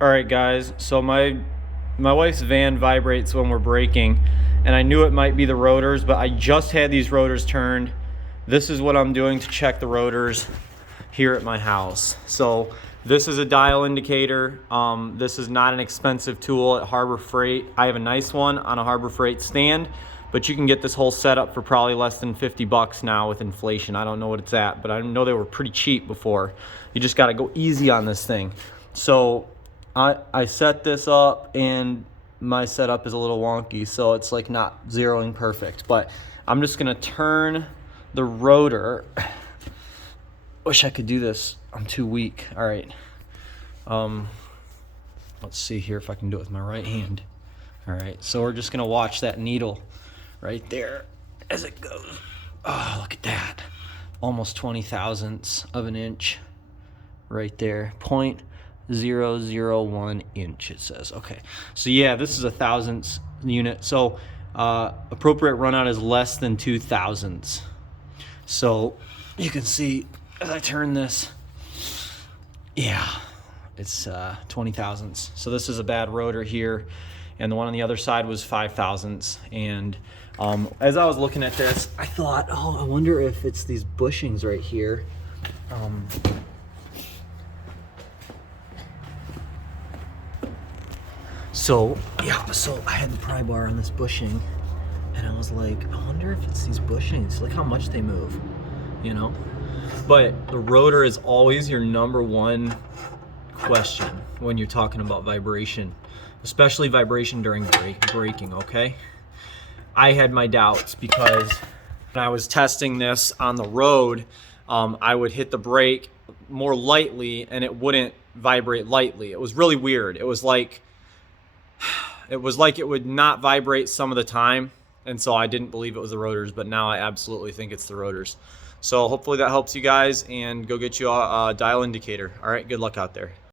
All right, guys. So my wife's van vibrates when we're braking, and I knew it might be the rotors, but I just had these rotors turned. This is what I'm doing to check the rotors here at my house. So this is a dial indicator. This is not an expensive tool at Harbor Freight. I have a nice one on a Harbor Freight stand, but you can get this whole setup for probably less than 50 bucks now with inflation. I don't know what it's at, but I know they were pretty cheap before. You just got to go easy on this thing. So I set this up, and my setup is a little wonky, so it's like not zeroing perfect, but I'm just gonna turn the rotor. Wish I could do this. I'm too weak. All right. Let's see here if I can do it with my right hand. All right, so we're just gonna watch that needle right there as it goes. Oh, look at that. Almost 20 thousandths of an inch right there. 0.001 inch, it says. Okay, so yeah, this is a thousandths unit. So appropriate runout is less than 2 thousandths. So you can see as I turn this, yeah, it's 20 thousandths. So this is a bad rotor here, and the one on the other side was 5 thousandths. And as I was looking at this, I thought, oh, I wonder if it's these bushings right here. So yeah, so I had the pry bar on this bushing, and I was like, I wonder if it's these bushings. Look how much they move, you know? But the rotor is always your number one question when you're talking about vibration, especially vibration during braking, okay? I had my doubts because when I was testing this on the road, I would hit the brake more lightly and it wouldn't vibrate lightly. It was really weird. It was like it would not vibrate some of the time, and so I didn't believe it was the rotors, but now I absolutely think it's the rotors. So hopefully that helps you guys, and go get you a dial indicator. All right, good luck out there.